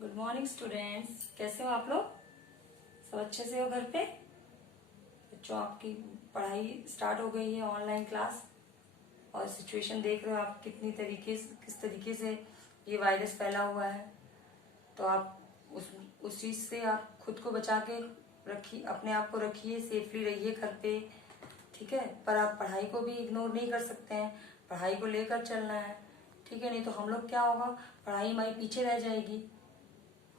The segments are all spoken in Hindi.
गुड मॉर्निंग स्टूडेंट्स, कैसे हो आप लोग? सब अच्छे से हो घर पे? बच्चों, आपकी पढ़ाई स्टार्ट हो गई है, ऑनलाइन क्लास। और सिचुएशन देख रहे हो आप किस तरीके से ये वायरस फैला हुआ है। तो आप उस चीज से आप खुद को बचा के रखिए, अपने आप को रखिए, सेफली रहिए घर पे, ठीक है। पर आप पढ़ाई को भी इग्नोर नहीं कर सकते हैं, पढ़ाई को लेकर चलना है, ठीक है। नहीं तो हम लोग क्या होगा, पढ़ाई हमारी पीछे रह जाएगी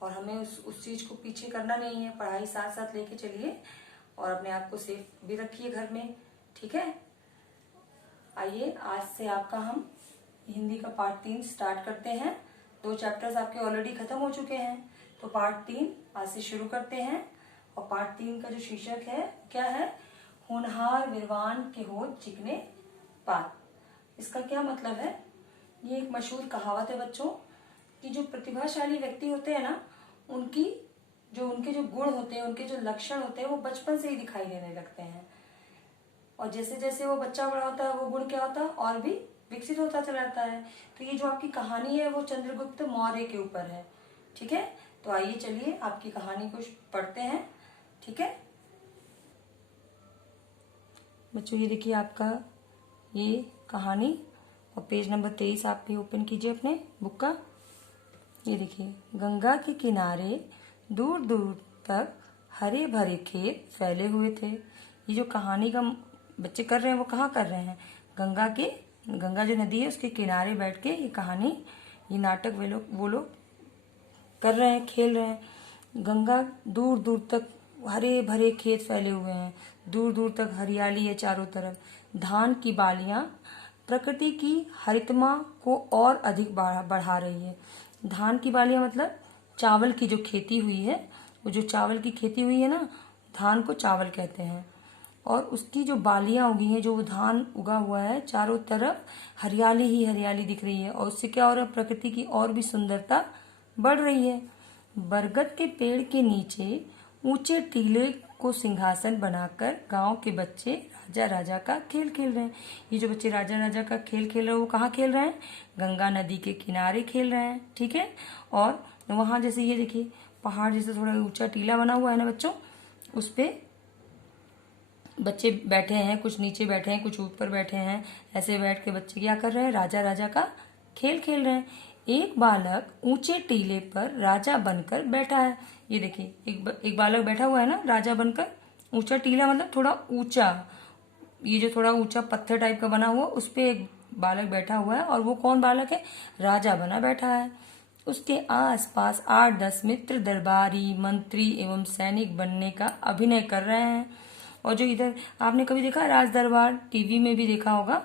और हमें उस चीज को पीछे करना नहीं है। पढ़ाई साथ साथ लेके चलिए और अपने आप को सेफ भी रखिए घर में, ठीक है। आइए, आज से आपका हम हिंदी का पार्ट 3 स्टार्ट करते हैं। 2 चैप्टर्स आपके ऑलरेडी खत्म हो चुके हैं, तो पार्ट 3 आज से शुरू करते हैं। और पार्ट 3 का जो शीर्षक है क्या है? होनहार विद्वान के होत चिकने पात। इसका क्या मतलब है? ये एक मशहूर कहावत है बच्चों, कि जो प्रतिभाशाली व्यक्ति होते हैं ना, उनके जो गुण होते हैं, उनके जो लक्षण होते हैं, वो बचपन से ही दिखाई देने लगते हैं। और जैसे जैसे वो बच्चा बड़ा होता है, वो गुण क्या होता है, और भी विकसित होता चला जाता है। तो ये जो आपकी कहानी है वो चंद्रगुप्त मौर्य के ऊपर है, ठीक है। तो आइए चलिए आपकी कहानी को पढ़ते हैं, ठीक है बच्चों। ये देखिए आपका ये कहानी, और पेज नंबर 23 आप भी ओपन कीजिए अपने बुक का। ये देखिए, गंगा के किनारे दूर दूर तक हरे भरे खेत फैले हुए थे। ये जो कहानी का बच्चे कर रहे हैं, वो कहाँ कर रहे हैं? गंगा जो नदी है उसके किनारे बैठ के ये कहानी, ये नाटक वो लोग कर रहे हैं, खेल रहे हैं। गंगा दूर दूर तक हरे भरे खेत फैले हुए हैं, दूर दूर तक हरियाली है चारों तरफ। धान की बालियां प्रकृति की हरितमा को और अधिक बढ़ा रही है। धान की बालियां मतलब चावल की जो खेती हुई है, वो जो चावल की खेती हुई है ना, धान को चावल कहते हैं। और उसकी जो बालियां उगी हैं, जो वो धान उगा हुआ है, चारों तरफ हरियाली ही हरियाली दिख रही है। और उससे क्या हो रहा है, प्रकृति की और भी सुंदरता बढ़ रही है। बरगद के पेड़ के नीचे ऊंचे टीले को सिंहासन बनाकर गांव के बच्चे राजा राजा का खेल खेल रहे हैं। ये जो बच्चे राजा राजा का खेल खेल रहे हैं, वो कहाँ खेल रहे हैं? गंगा नदी के किनारे खेल रहे हैं, ठीक है। और वहां जैसे ये देखिए, पहाड़ जैसे थोड़ा ऊंचा टीला बना हुआ है ना बच्चों, उस पे बच्चे बैठे हैं, कुछ नीचे बैठे हैं, कुछ ऊपर बैठे हैं। ऐसे बैठ के बच्चे क्या कर रहे हैं? राजा राजा का खेल खेल रहे हैं। एक बालक ऊंचे टीले पर राजा बनकर बैठा है। ये देखिए, एक बालक बैठा हुआ है ना राजा बनकर। ऊंचा टीला मतलब थोड़ा ऊंचा, ये जो थोड़ा ऊंचा पत्थर टाइप का बना हुआ, उस पे एक बालक बैठा हुआ है। और वो कौन बालक है? राजा बना बैठा है। उसके आसपास 8-10 मित्र दरबारी, मंत्री एवं सैनिक बनने का अभिनय कर रहे हैं। और जो इधर आपने कभी देखा राज दरबार, टीवी में भी देखा होगा,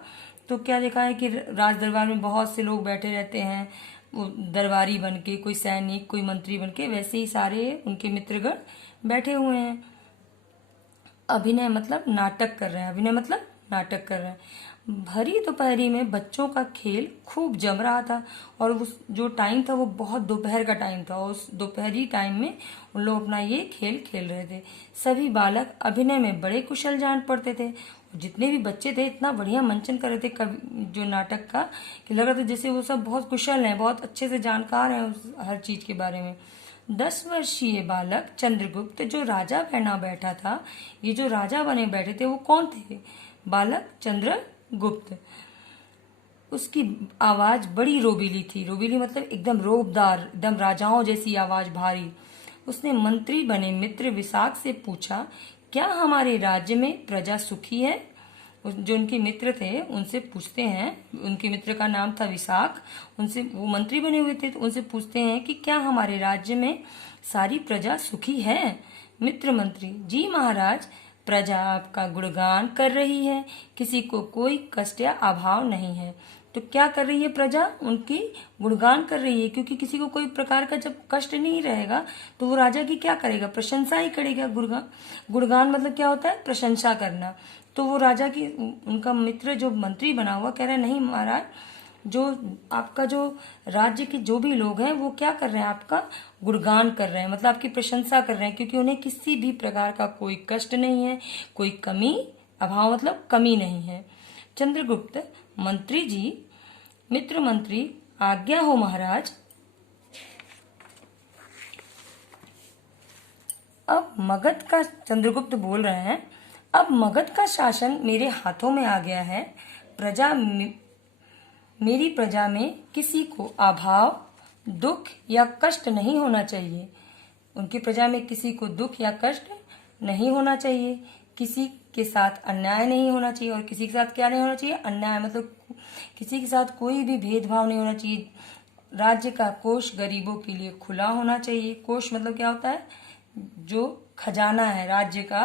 तो क्या देखा है कि राज दरबार में बहुत से लोग बैठे रहते हैं, वो दरबारी बन के, कोई सैनिक, कोई मंत्री बन के, वैसे ही सारे उनके मित्रगण बैठे हुए हैं। अभिनय मतलब नाटक कर रहे हैं, अभिनय मतलब नाटक कर रहे हैं। भरी दोपहरी में बच्चों का खेल खूब जम रहा था। और उस जो टाइम था वो बहुत दोपहर का टाइम था, और उस दोपहरी टाइम में उन लोग अपना ये खेल खेल रहे थे। सभी बालक अभिनय में बड़े कुशल जान पड़ते थे। जितने भी बच्चे थे, इतना बढ़िया मंचन कर रहे थे जो नाटक का, कि लग रहा था जैसे वो सब बहुत कुशल हैं, बहुत अच्छे से जानकार हैं हर चीज के बारे में। 10 वर्षीय बालक चंद्रगुप्त जो राजा बना बैठा था, ये जो राजा बने बैठे थे वो कौन थे? बालक चंद्रगुप्त। उसकी आवाज बड़ी रोबीली थी। रोबीली मतलब एकदम रोबदार, एकदम राजाओं जैसी आवाज, भारी। उसने मंत्री बने मित्र विशाख से पूछा, क्या हमारे राज्य में प्रजा सुखी है? जो उनके मित्र थे उनसे पूछते हैं, उनके मित्र का नाम था विशाख, उनसे, वो मंत्री बने हुए थे, तो उनसे पूछते हैं कि क्या हमारे राज्य में सारी प्रजा सुखी है? मित्र मंत्री, जी महाराज, प्रजा आपका गुणगान कर रही है, किसी को कोई कष्ट या अभाव नहीं है। तो क्या कर रही है प्रजा? उनकी गुणगान कर रही है, क्योंकि किसी को कोई प्रकार का जब कष्ट नहीं रहेगा तो वो राजा की क्या करेगा? प्रशंसा ही करेगा। गुणगान मतलब क्या होता है? प्रशंसा करना। तो वो राजा की, उनका मित्र जो मंत्री बना हुआ कह रहा है, नहीं महाराज, जो आपका जो राज्य के जो भी लोग हैं वो क्या कर रहे हैं? आपका गुणगान कर रहे हैं, मतलब आपकी प्रशंसा कर रहे हैं, क्योंकि उन्हें किसी भी प्रकार का कोई कष्ट नहीं है, कोई कमी, अभाव मतलब कमी नहीं है। चंद्रगुप्त, मंत्री जी, मित्र मंत्री, आज्ञा हो महाराज। अब मगध का चंद्रगुप्त बोल रहे हैं, अब मगध का शासन मेरे हाथों में आ गया है। मेरी प्रजा में किसी को अभाव, दुख या कष्ट नहीं होना चाहिए। उनकी प्रजा में किसी को दुख या कष्ट नहीं होना चाहिए, किसी के साथ अन्याय नहीं होना चाहिए। और किसी के साथ क्या नहीं होना चाहिए? अन्याय, मतलब किसी के साथ कोई भी भेदभाव नहीं होना चाहिए। राज्य का कोष गरीबों के लिए खुला होना चाहिए। कोष मतलब क्या होता है? जो खजाना है राज्य का,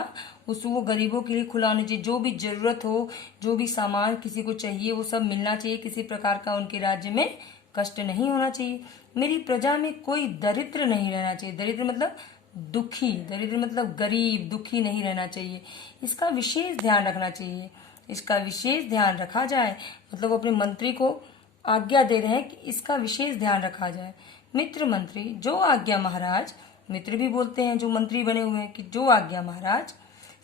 वो गरीबों के लिए खुला होना चाहिए। जो भी जरूरत हो, जो भी सामान किसी को चाहिए, वो सब मिलना चाहिए। किसी प्रकार का उनके राज्य में कष्ट नहीं होना चाहिए। मेरी प्रजा में कोई दरिद्र नहीं रहना चाहिए। दरिद्र मतलब दुखी, दरिद्र मतलब गरीब, दुखी नहीं रहना चाहिए। इसका विशेष ध्यान रखना चाहिए। इसका विशेष ध्यान रखा जाए, मतलब वो अपने मंत्री को आज्ञा दे रहे हैं कि इसका विशेष ध्यान रखा जाए। मित्र मंत्री, जो आज्ञा महाराज। मित्र भी बोलते हैं जो मंत्री बने हुए हैं कि जो आज्ञा महाराज।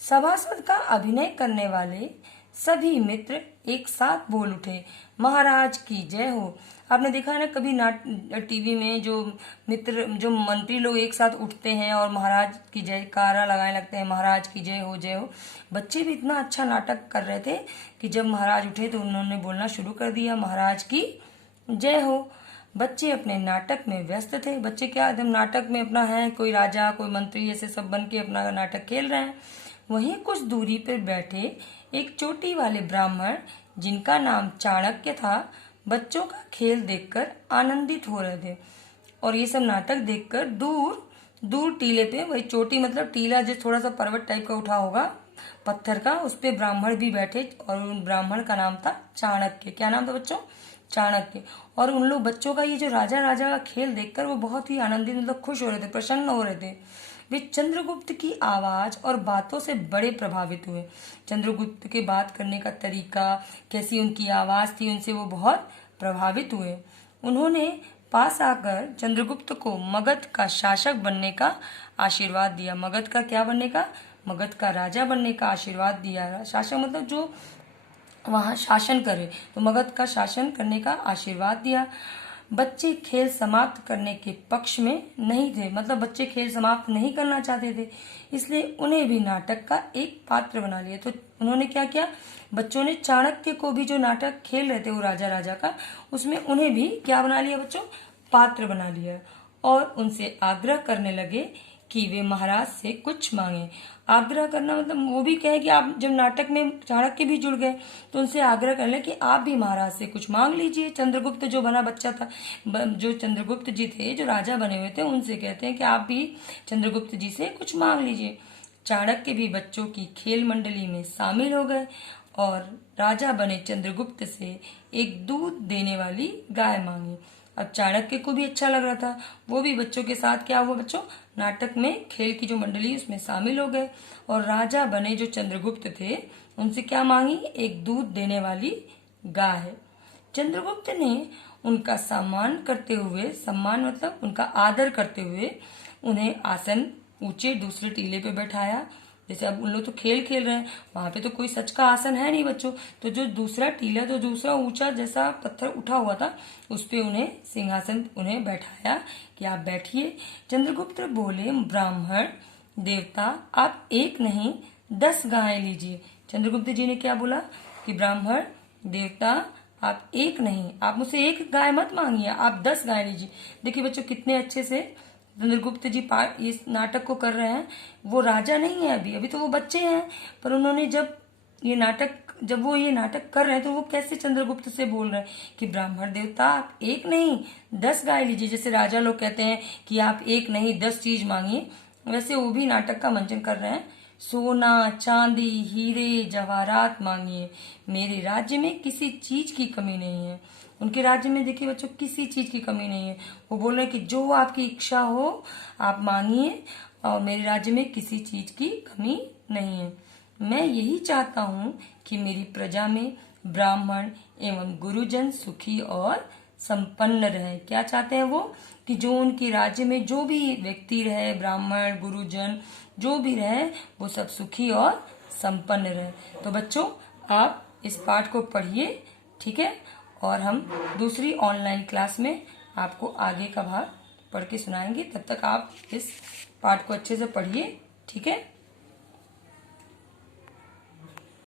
सभासद का अभिनय करने वाले सभी मित्र एक साथ बोल उठे, महाराज की जय हो। आपने देखा है ना कभी टीवी में जो मित्र, जो मंत्री लोग एक साथ उठते हैं और महाराज की जयकारा लगाने लगते हैं, महाराज की जय हो, जय हो। बच्चे भी इतना अच्छा नाटक कर रहे थे कि जब महाराज उठे तो उन्होंने बोलना शुरू कर दिया, महाराज की जय हो। बच्चे अपने नाटक में व्यस्त थे। बच्चे क्या एकदम नाटक में अपना है, कोई राजा, कोई मंत्री, ऐसे सब बन के अपना नाटक खेल रहे हैं। वहीं कुछ दूरी पर बैठे एक चोटी वाले ब्राह्मण, जिनका नाम चाणक्य था, बच्चों का खेल देखकर आनंदित हो रहे थे। और ये सब नाटक देखकर दूर दूर टीले पे, वही चोटी मतलब टीला जो थोड़ा सा पर्वत टाइप का उठा होगा पत्थर का, उस पे ब्राह्मण भी बैठे। और उन ब्राह्मण का नाम था चाणक्य। क्या नाम था बच्चों? चाणक्य। और उन लोग बच्चों का ये जो राजा राजा का खेल देखकर वो बहुत ही आनंदित, मतलब खुश हो रहे थे, प्रसन्न हो रहे थे। वे चंद्रगुप्त की आवाज और बातों से बड़े प्रभावित हुए। चंद्रगुप्त के बात करने का तरीका, कैसी उनकी आवाज थी, उनसे वो बहुत प्रभावित हुए। उन्होंने पास आकर चंद्रगुप्त को मगध का शासक बनने का आशीर्वाद दिया। मगध का क्या बनने का? मगध का राजा बनने का आशीर्वाद दिया। शासक मतलब जो वहां शासन करे, तो मगध का शासन करने का आशीर्वाद दिया। बच्चे खेल समाप्त करने के पक्ष में नहीं थे, मतलब बच्चे खेल समाप्त नहीं करना चाहते थे, इसलिए उन्हें भी नाटक का एक पात्र बना लिया। तो उन्होंने क्या किया? बच्चों ने चाणक्य को भी जो नाटक खेल रहे थे वो राजा राजा का, उसमें उन्हें भी क्या बना लिया बच्चों? पात्र बना लिया। और उनसे आग्रह करने लगे कि वे महाराज से कुछ मांगे। आग्रह करना मतलब वो भी कहे कि आप जब नाटक में चाणक्य भी जुड़ गए तो उनसे आग्रह कर ले कि आप भी महाराज से कुछ मांग लीजिए। चंद्रगुप्त जो बना बच्चा था, जो चंद्रगुप्त जी थे, जो राजा बने हुए थे, उनसे कहते हैं कि आप भी चंद्रगुप्त जी से कुछ मांग लीजिए। चाणक्य भी बच्चों की खेल मंडली में शामिल हो गए और राजा बने चंद्रगुप्त से एक दूध देने वाली गाय मांगी। अब चाणक्य को भी अच्छा लग रहा था, वो भी बच्चों के साथ क्या हुआ बच्चों? नाटक में खेल की जो मंडली उसमें शामिल हो गए। और राजा बने जो चंद्रगुप्त थे, उनसे क्या मांगी? एक दूध देने वाली गाय। चंद्रगुप्त ने उनका सम्मान करते हुए, सम्मान मतलब उनका आदर करते हुए, उन्हें आसन ऊंचे दूसरे टीले पे बैठाया। जैसे अब उन लोग तो खेल खेल रहे हैं, वहां पे तो कोई सच का आसन है नहीं बच्चों, तो जो दूसरा टीला, जो दूसरा ऊंचा जैसा पत्थर उठा हुआ था, उस पे उन्हें सिंहासन उन्हें बैठाया कि आप बैठिए। चंद्रगुप्त बोले, ब्राह्मण देवता, आप एक नहीं 10 गायें लीजिए। चंद्रगुप्त जी ने क्या बोला कि ब्राह्मण देवता, आप एक नहीं, आप मुझसे एक गाय मत मांगिए, आप 10 गाय लीजिए। देखिए बच्चों कितने अच्छे से चंद्रगुप्त जी इस नाटक को कर रहे हैं। वो राजा नहीं है अभी, अभी तो वो बच्चे हैं, पर उन्होंने जब वो ये नाटक कर रहे हैं तो वो कैसे चंद्रगुप्त से बोल रहे हैं कि ब्राह्मण देवता, आप एक नहीं 10 गाय लीजिए। जैसे राजा लोग कहते हैं कि आप एक नहीं 10 चीज मांगिए, वैसे वो भी नाटक का मंचन कर रहे हैं। सोना, चांदी, हीरे, जवाहरात मांगिए, मेरे राज्य में किसी चीज की कमी नहीं है। उनके राज्य में देखिए बच्चों किसी चीज की कमी नहीं है। वो बोल रहे हैं कि जो आपकी इच्छा हो आप मांगिए, और मेरे राज्य में किसी चीज की कमी नहीं है। मैं यही चाहता हूँ कि मेरी प्रजा में ब्राह्मण एवं गुरुजन सुखी और संपन्न रहे। क्या चाहते हैं वो? कि जो उनके राज्य में जो भी व्यक्ति रहे, ब्राह्मण, गुरुजन, जो भी रहे, वो सब सुखी और संपन्न रहे। तो बच्चों आप इस पाठ को पढ़िए, ठीक है, और हम दूसरी ऑनलाइन क्लास में आपको आगे का भाग पढ़ के सुनाएंगे। तब तक आप इस पाठ को अच्छे से पढ़िए। ठीक है।